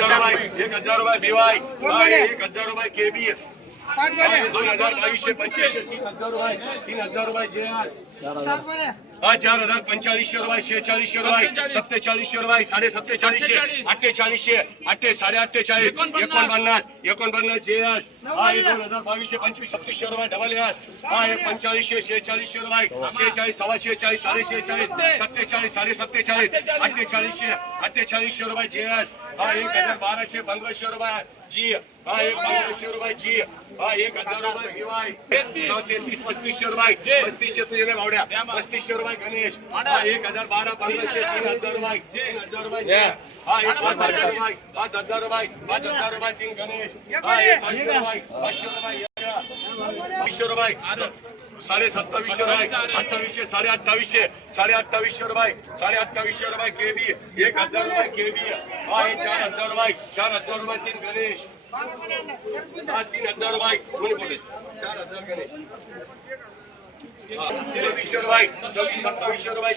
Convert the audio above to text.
1000 रुपये BY, 1000 रुपये KB, 2000 2200 2500 3000 रुपये JS, 4000 4500 रुपये 4600 रुपये 4700 रुपये 4750 4800 48 49 JS, 2022 25 3600 रुपये डबल S, 4500 4600 रुपये 46 सव्वा 46 46 47 47 4800 रुपये JS, 1200 1500 रुपये G, 1500 रुपये G, 1000 रुपये BY, 33 3500 रुपये 3500 तुझे नाही भावड्या 3500 रुपये गणेश, 1012 1500 3000 रुपये 3000 रुपये G, 5000 रुपये 5000 रुपये 5000 रुपये 3 गणेश, 500 रुपये 500 रुपये 2750 रुपये 2800 2850 2850 रुपये 2850 रुपये KB, 1000 रुपये KB, 4000 रुपये 4000 रुपये 3 गणेश, 3000 रुपये 4000 गणेश, 2600 रुपये 2700 रुपये